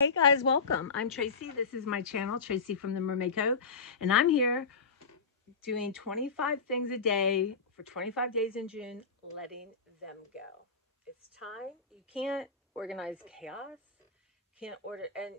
Hey guys, welcome. I'm Tracy. This is my channel, Tracy from the Mermaid Cove, and I'm here doing 25 things a day for 25 days in June, letting them go. It's time. You can't organize chaos, can't order, and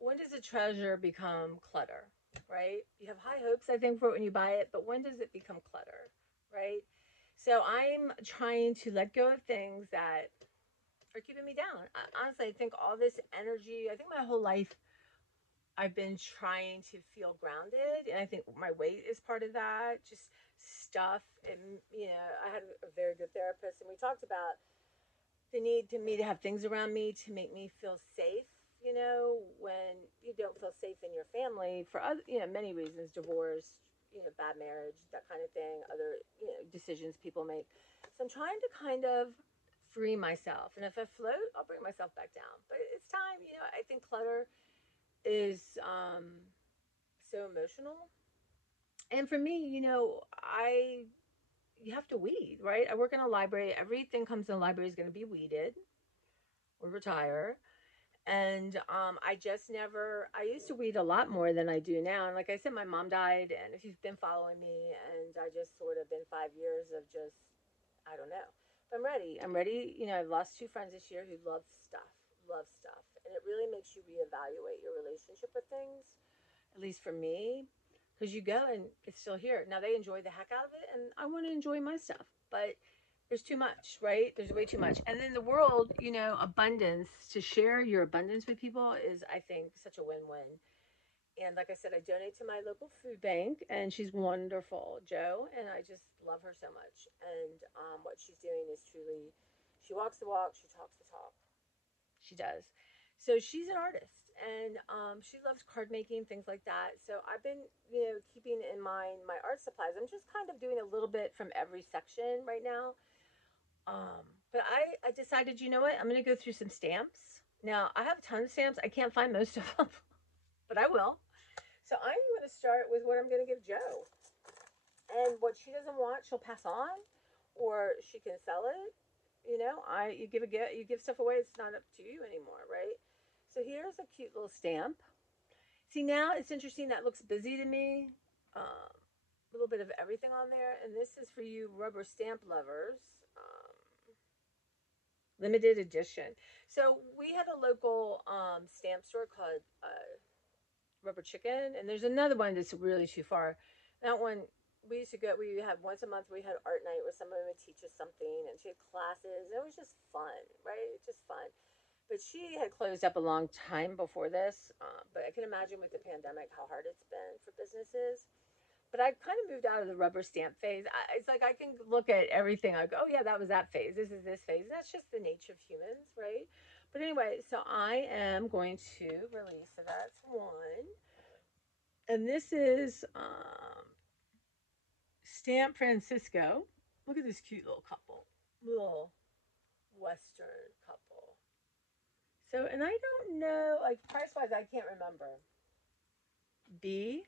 when does a treasure become clutter, right? You have high hopes, I think, for it when you buy it, but when does it become clutter, right? So I'm trying to let go of things that are keeping me down. Honestly, I think all this energy, I think my whole life I've been trying to feel grounded, and I think my weight is part of that. Just stuff, and I had a very good therapist, and we talked about the need to me to have things around me to make me feel safe. When you don't feel safe in your family for other, many reasons, divorce, bad marriage, that kind of thing, other, decisions people make. So I'm trying to kind of free myself, and if I float, I'll bring myself back down. But it's time. I think clutter is so emotional. And for me, I you have to weed, right? I work in a library. Everything comes in the library is going to be weeded or retire. And I just never. I used to weed a lot more than I do now. And like I said, my mom died, and if you've been following me, and I just sort of been 5 years of just I don't know. But I'm ready. I'm ready. I've lost two friends this year who love stuff, and it really makes you reevaluate your relationship with things. At least for me, because you go and it's still here. Now they enjoy the heck out of it, and I want to enjoy my stuff, but there's too much, right? There's way too much. And then the world, abundance, to share your abundance with people is, I think, such a win-win. And like I said, I donate to my local food bank, and she's wonderful, Joe, and I just love her so much. And what she's doing is truly, she walks the walk, she talks the talk. She does. So she's an artist, and she loves card making, things like that. So I've been, keeping in mind my art supplies. I'm just kind of doing a little bit from every section right now. But I decided, you know what? I'm going to go through some stamps. Now, I have a ton of stamps. I can't find most of them, but I will. So I'm going to start with what I'm going to give Joe. And what she doesn't want, she'll pass on, or she can sell it. You give stuff away. It's not up to you anymore, right? So here's a cute little stamp. See, now it's interesting. That looks busy to me. A little bit of everything on there, and this is for you rubber stamp lovers. Limited edition. So we had a local stamp store called Rubber Chicken, and there's another one that's really too far. That one we used to go. We had once a month. We had art night where somebody would teach us something, and she had classes. It was just fun, right? Just fun. But she had closed up a long time before this. But I can imagine with the pandemic how hard it's been for businesses. But I kind of moved out of the rubber stamp phase. It's like I can look at everything. I go, oh yeah, that was that phase. This is this phase. And that's just the nature of humans, right? But anyway, so I am going to release. So that's one. And this is Stamp Francisco. Look at this cute little couple. Little Western couple. So, and I don't know, like price wise, I can't remember. B.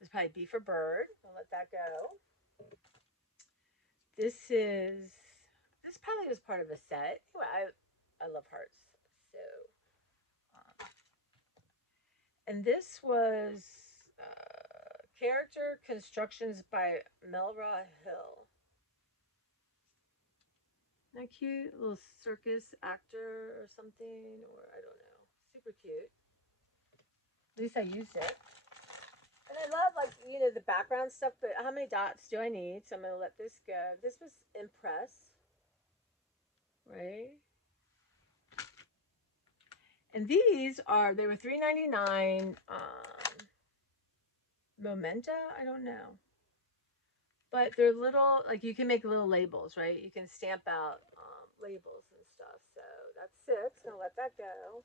This is probably B for bird. I'll let that go. This is, this probably was part of a set. Anyway, I love hearts. So, um, and this was Character Constructions by Melra Hill. Isn't that cute? A little circus actor or something, or I don't know. Super cute. At least I used it. And I love, like, the background stuff, but how many dots do I need? So I'm going to let this go. This was Impress, right? And these are, they were $3.99. Momenta? I don't know. But they're little, like, you can make little labels, right? You can stamp out labels and stuff. So that's six. I'm going to let that go.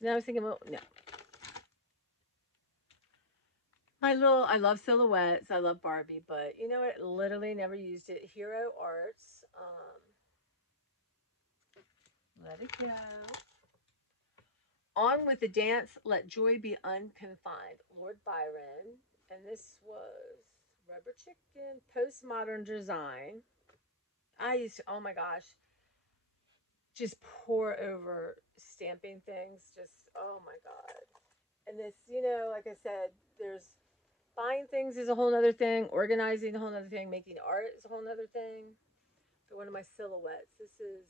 Then I was thinking, well, no. I love silhouettes. I love Barbie, but you know what? Literally never used it. Hero Arts. Let it go. On with the Dance, Let Joy Be Unconfined. Lord Byron. And this was Rubber Chicken, Postmodern Design. I used to, oh my gosh. just pour over stamping things. Just, oh my God. And this, like I said, there's buying things is a whole other thing, organizing a whole other thing, making art is a whole other thing. For one of my silhouettes, this is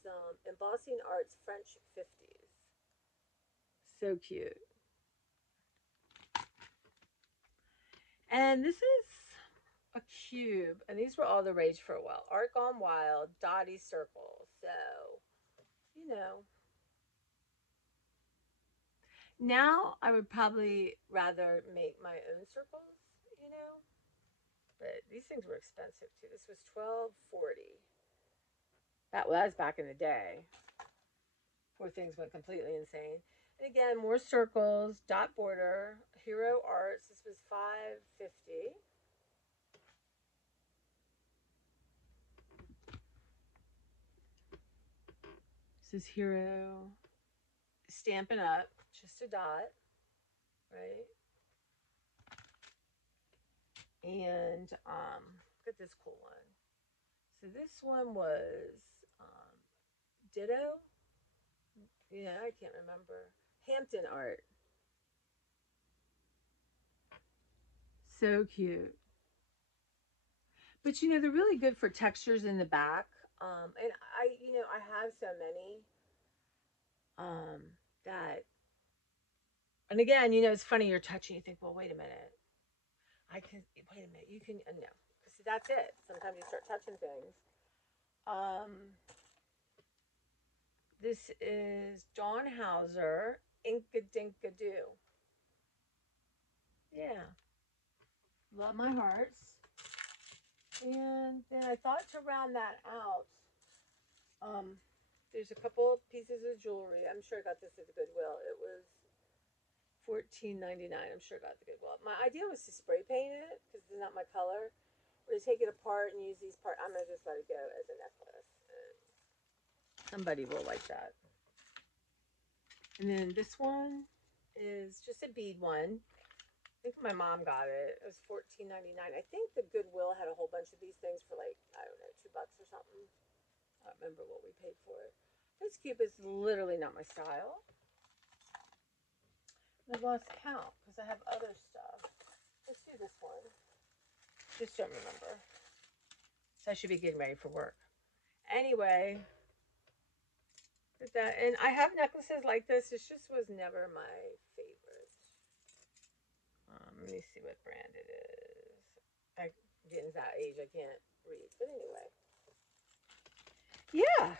Embossing Arts French 50s. So cute. And this is a cube, and these were all the rage for a while. Art Gone Wild, Dottie Circle. So, you know, now I would probably rather make my own circles, you know. But these things were expensive too. This was $12.40. That was back in the day before things went completely insane. And again, more circles, dot border, Hero Arts. This was $5.50. This is Hero. Stampin' Up, just a dot, right? And look at this cool one. So this one was Ditto. Yeah, I can't remember. Hampton Art. So cute. But they're really good for textures in the back. And I have so many that. And again, it's funny. You're touching. You think, well, wait a minute. Wait a minute. You can no. See, that's it. Sometimes you start touching things. This is Dawn Hauser, Inka Dinka Doo. Yeah. Love my hearts. And then I thought to round that out, there's a couple pieces of jewelry. I'm sure I got this at the Goodwill. It was $14.99. I'm sure I got the Goodwill. My idea was to spray paint it because it's not my color. Or to take it apart and use these parts. I'm going to just let it go as a necklace. And somebody will like that. And then this one is just a bead one. I think my mom got it. It was $14.99. I think the Goodwill had a whole bunch of these things for like, I don't know, $2 or something. I don't remember what we paid for it. This cube is literally not my style. I've lost count because I have other stuff. Let's do this one. Just don't remember. So I should be getting ready for work. Anyway, that, and I have necklaces like this. It just was never my favorite. Let me see what brand it is. I'm getting to that age I can't read. But anyway. Yeah.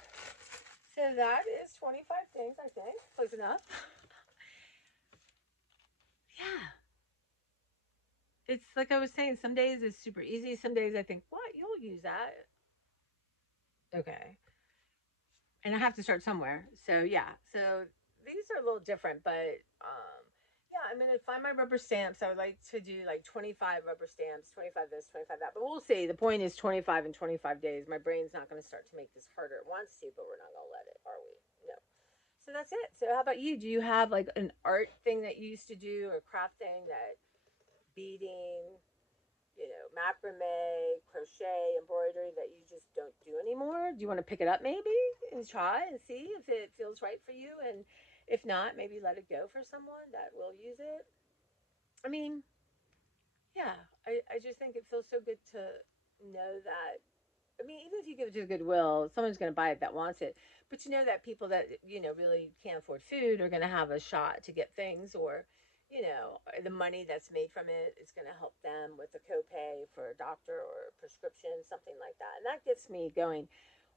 So that is 25 things, I think. Close enough. Yeah. It's like I was saying, some days it's super easy. Some days I think, what? You'll use that. Okay. And I have to start somewhere. So yeah. So these are a little different, but yeah, I'm gonna find my rubber stamps. I would like to do like 25 rubber stamps, 25 this, 25 that. But we'll see. The point is 25 in 25 days. My brain's not gonna start to make this harder. It wants to, but we're not gonna let it, are we? No. So that's it. So how about you? Do you have like an art thing that you used to do or craft thing, that beading, macrame, crochet, embroidery, that you just don't do anymore? Do you want to pick it up maybe and try and see if it feels right for you? And if not, maybe let it go for someone that will use it. I mean, yeah, I just think it feels so good to know that. I mean, even if you give it to the Goodwill, someone's going to buy it that wants it. But that people that, really can't afford food are going to have a shot to get things, or, the money that's made from it is going to help them with the copay for a doctor or a prescription, something like that. And that gets me going.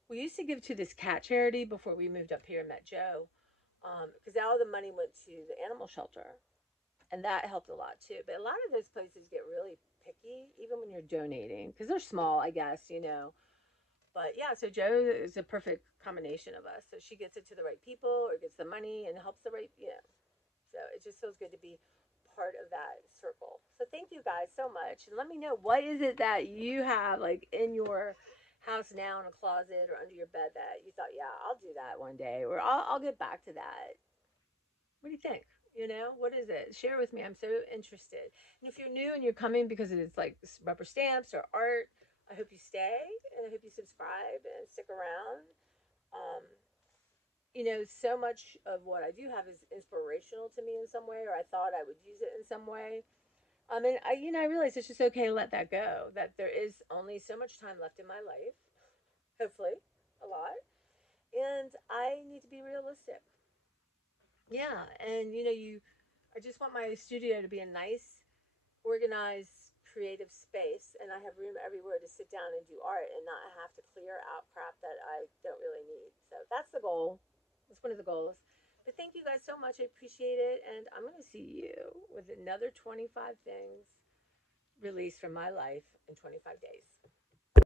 We used to give to this cat charity before we moved up here and met Joe, because all the money went to the animal shelter. And that helped a lot too. But a lot of those places get really picky, even when you're donating, because they're small, I guess. But yeah, so Joe is a perfect combination of us. So she gets it to the right people, or gets the money and helps the right. So it just feels good to be part of that circle. So thank you guys so much. And let me know, what is it that you have like in your house now, in a closet or under your bed, that you thought, yeah, I'll do that one day, or I'll get back to that. What do you think? What is it? Share with me. I'm so interested. And if you're new and you're coming because it's like rubber stamps or art, I hope you stay, and I hope you subscribe and stick around. Um, so much of what I do have is inspirational to me in some way, or I thought I would use it in some way. And I realize it's just okay to let that go, that there is only so much time left in my life, hopefully a lot, and I need to be realistic. Yeah, and I just want my studio to be a nice, organized, creative space, and I have room everywhere to sit down and do art and not have to clear out crap that I don't really need. So that's the goal. That's one of the goals. But thank you guys so much. I appreciate it, and I'm going to see you with another 25 things released from my life in 25 days.